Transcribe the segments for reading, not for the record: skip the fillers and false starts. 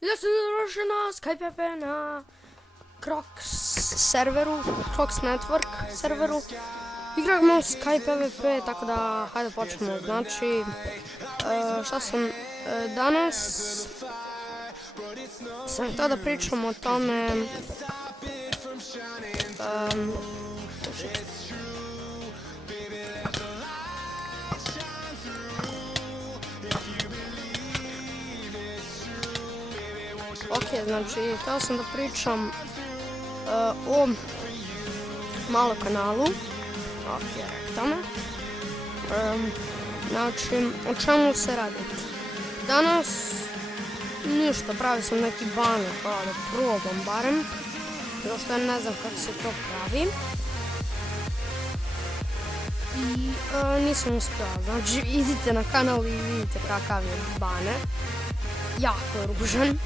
Ja se završi na Skype na Crocs serveru, Crocs Network serveru. Igramo Skype PvP, tako da hajde počnemo. Znači, šta sam danas sam htio da pričam o tome ok, znači htio sam da pričam o malom kanalu. Ok, tamo. Znači, o čemu se radi? Danas ništa, pravio sam neki baner kao da probam barem, zato što ja ne znam kako se to pravi. I nisam uspjela, znači idite na kanal i vidite kakav je baner. Jako je ružan,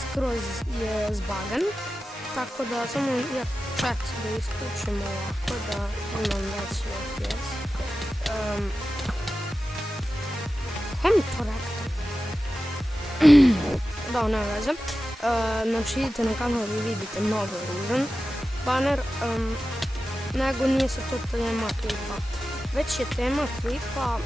skroz je zbagan, tako da samo ja chat da isključim ovako da imam veći FPS. Ko mi to rekao? Da, ne veze. Znači idite na kanal i vidite mnogo ružan baner, nego nije se to tema klipa. Već je tema klipa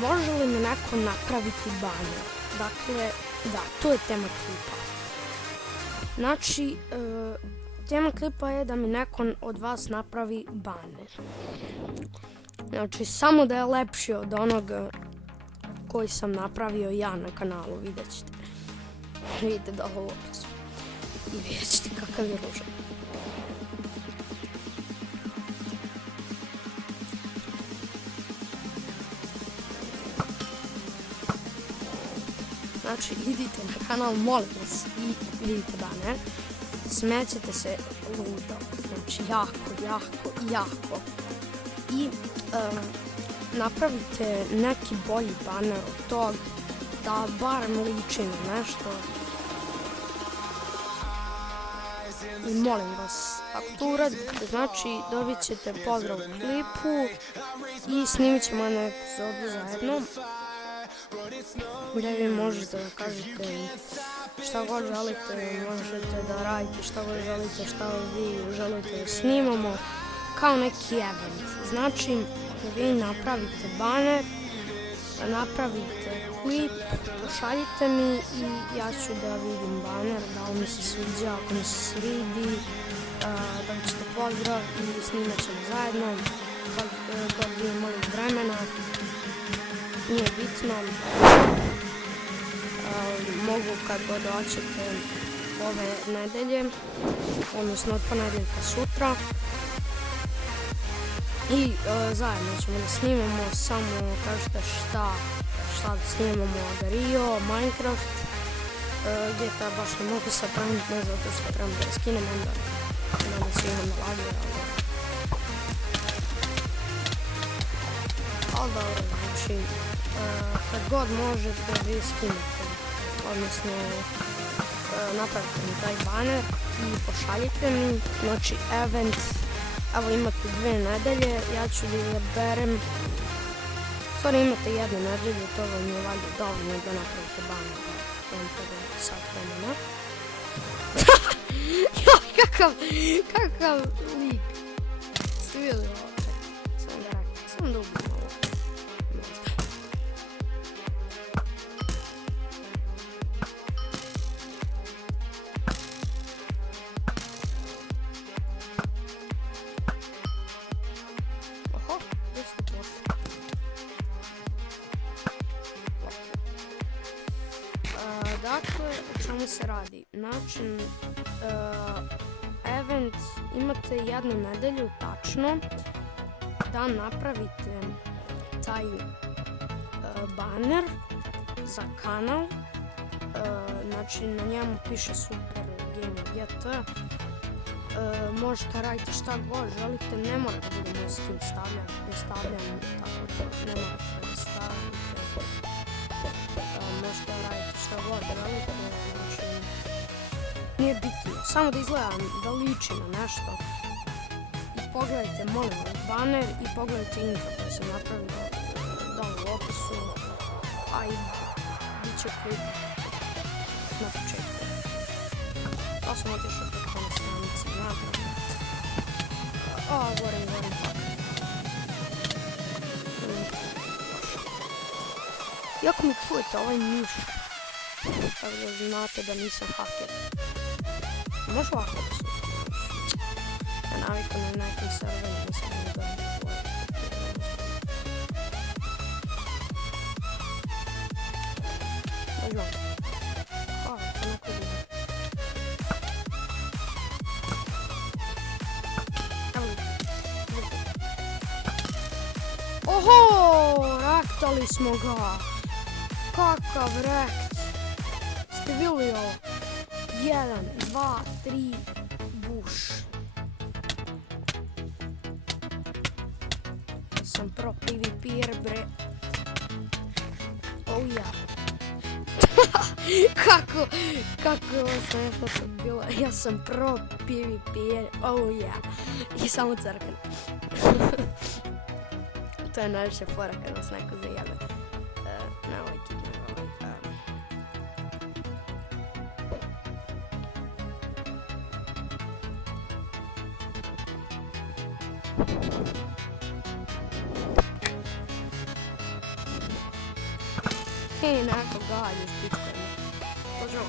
može li mi neko napraviti baner. Dakle, da, to je tema klipa. Znači, tema klipa je da mi neko od vas napravi baner. Znači, samo da je lepši od onog koji sam napravio ja na kanalu, vidjet ćete. Vidite da ovo opisu. I vidjet ćete kakav je ružan. Znači, idite na kanal, molim vas, i vidite baner. Smećete se ludo, znači jako. I napravite neki bolji baner od tog, da barem liči na nešto. I molim vas, ako to uradite, znači dobit ćete pozdrav u klipu i snimit ćemo jednu epizodu zajedno, gdje vi možete da kažete šta god želite, možete da radite šta god želite, šta vi želite da snimamo, kao neki event. Znači, vi napravite baner, napravite klip, pošaljite mi i ja ću da vidim baner, da li mi se sviđa. Ako mi se svidi, da ćete pozdrav i snimat ćemo zajedno kad bi imali vremena. Nije bitno, mogu kad god hoćete ove nedelje, odnosno od ponedjeljka sutra. I zajedno ćemo da snimamo, samo kažete šta da snimamo, Agario, Minecraft, GTA baš ne mogu sad trenutno zato što trebam da skinem, onda se imam na laguje, ali dobro, znači kad god možete vi skinete, odnosno napravite mi taj baner i pošaljite mi, znači event. Evo imate 2 nedelje, ja ću da izaberem, stvarno imate 1 nedelju, to vam je valjda dovoljno da napravite baner, to vam treba sat vremena. Kakav lik, ste vidjeli ovo, samo da rekam, samo da ubijem ovo, možda. Dakle, o čemu se radi? Način, event, imate 1 nedelju tačno da napravite taj baner za kanal. Znači, na njemu piše Super Gaming GT. Možete raditi šta god želite, ne mora da bude moj skin stavljan, tako da ne morate da stavite. Možete raditi šta god želite, znači nije bitno, samo da izgleda, da liči na nešto. I pogledajte, molim vas, baner i pogledajte intro koji sam napravio dole u opisu. A a i bit će klip na početku. Pa sam otišao preko na stranici, znate. Gorim, fuck. Jako mi čujete ovaj miš. Tako da znate da nisam haker. Može ovako da se ja navikam na nekim serverima sam ne da može ovako. To neko vidim. Oho, rektali smo ga. Kakav rekt. Ste vidjeli ovo? 1, 2, 3, buš. Sam pro PvP-er, bre. Oh ja. Kako ovo smešno sam bila. Ja sam pro PvP-er, oh ja. I samo crkan. To je najviše fora kad vas neko zajebe. Ne ovaj kid, ne ovaj. Hej, neko gađe s pičkojima. Pozdrav.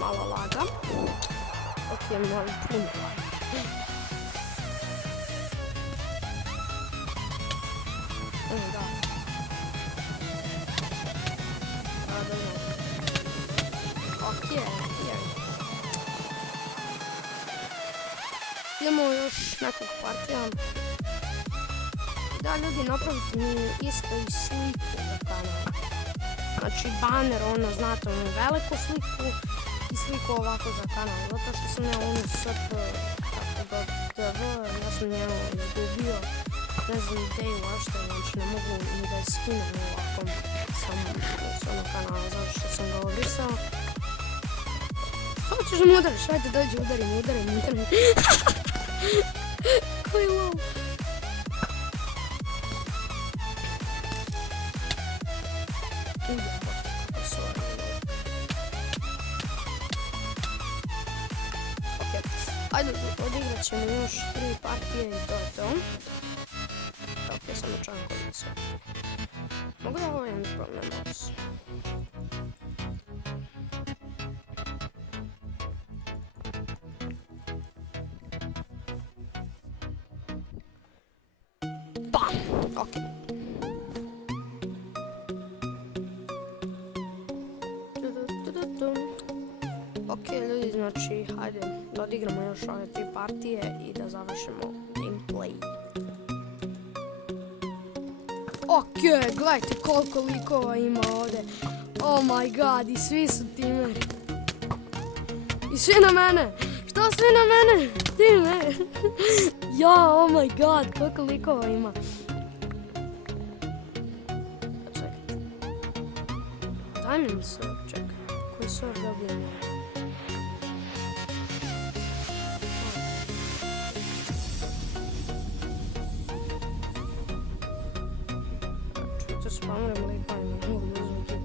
Malo laga. Ok, malo puno laga. Da. Ok, idemo još nekog partija. Da, ljudi, napravite mi isto i sliku za kanal. Znači, baner, znate, veliku sliku i sliku ovako za kanal. Zato što sam ja SF, tako da ja sam njeno izgubio. Ne znam ideju uopšte, znači ne mogu ni da skinem ovako s onog kanala, zato što sam ga obrisao. Samo ćeš da mu udariš, ajde dođi, udarim. Koji lol. Ajde, odigrat ćemo još 3 partije i to je to. Ok, samo čankovicu. Mogu da ovo imam problem mouse. Bam! Ok. Ok, ljudi, znači, hajde da odigramo još ove 3 partije i da završimo gameplay. Ok, gledajte koliko likova ima ovdje. Oh my god, i svi su timeri. I svi na mene. Što svi na mene? Timer. Ja, oh my god, koliko likova ima. Čekajte. Daj mi server, čekaj. Koji server dobijemo? Spamujem likovima, ne mogu da uzmem kiku.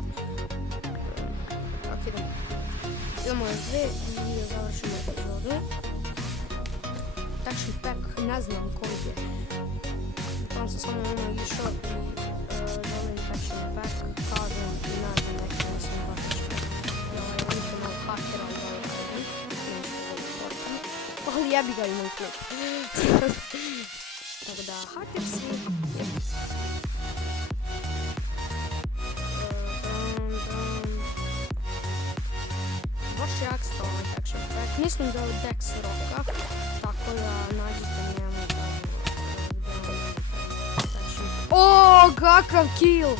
Ok, idemo još 2 i da završimo epizodu. Action pack, ne znam koji je. Tam sam samo išao i želim action pack, kažem i ne znam neki da sam baš nisam malo hakera u ovaj ali jebi ga imam klip. Tako da, haker si, jebi. Baš je ekstra ovaj action pack. Mislim da je od Dex Rocka, tako da nađite njemu O, kakav kill!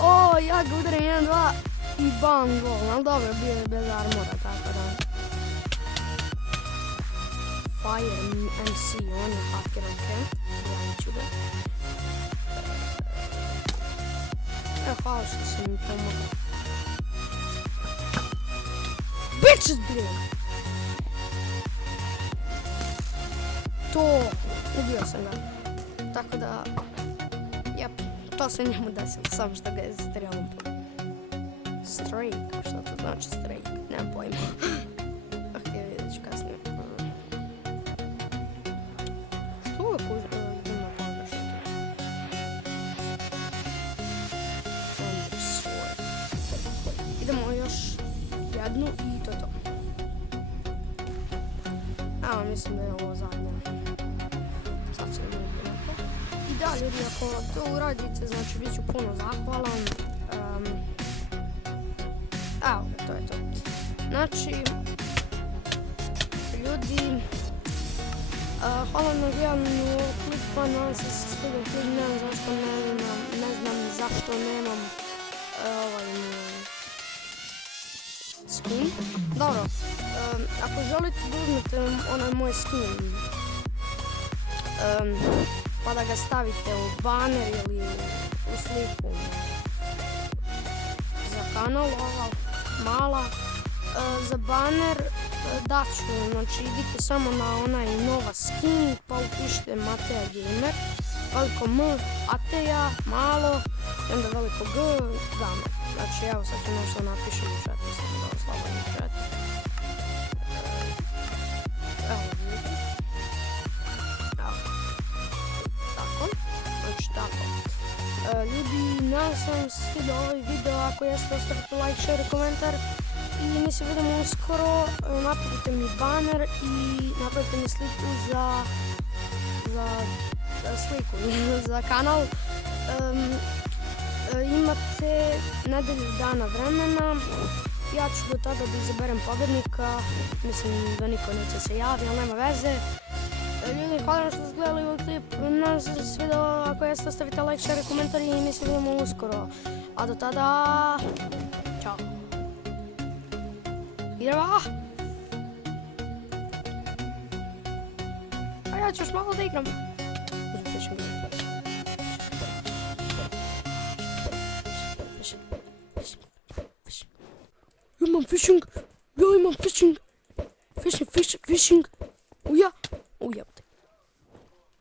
O, ja ga udarim 1-2 i bam, gol. Ali dobro, bio je bez armora, tako da. Fire MC, on je haker, ok. Ja neću da. Evo, hvala što sam mi pomogao. Bitches, blin! to, ubio sam ga. Tako da, jep, to se njemu desilo, samo što ga je strelom. Strike, što to znači strike, nemam pojma. Ok, vidjet ću kasnije. Što je ima pogrešiti? Idemo još jednu i to je to. Evo, mislim da je ovo zadnja. Sad se ne vidim ako. I da, ljudi, ako to uradite, znači bit ću puno zahvalan. Evo, to je to. Znači, ljudi, hvala na gledanju klipa, nadam se se svidio klip, ne znam zašto ne znam zašto nemam skin. Dobro, ako želite da uzmete onaj moj skin, pa da ga stavite u baner ili u sliku za kanal, ova mala, za baner daću, znači idite samo na onaj nova skin, pa upišite Mateja Gamer, veliko M, Ateja, malo, i onda veliko G, Gamer. Znači evo sad ću nešto napišem u chat, mislim da vam slobodno chat. Evo vidite. Evo. Tako. Znači tako. Ljudi, nadam se vam se svidio ovaj video, ako jeste ostavite like, share i komentar. I mi se vidimo uskoro, napravite mi baner i napravite mi sliku za za kanal. Imate nedelju dana vremena, ja ću do tada da izaberem pobjednika, mislim da niko neće se javi, ali nema veze. Ljudi, hvala što ste gledali ovaj klip, nadam se da se svidio, ako jeste ostavite like, share i komentar i mi se vidimo uskoro. A do tada, čao. Idemo! A ja ću još malo da igram. Imam fishing! Ja imam fishing! Fishing!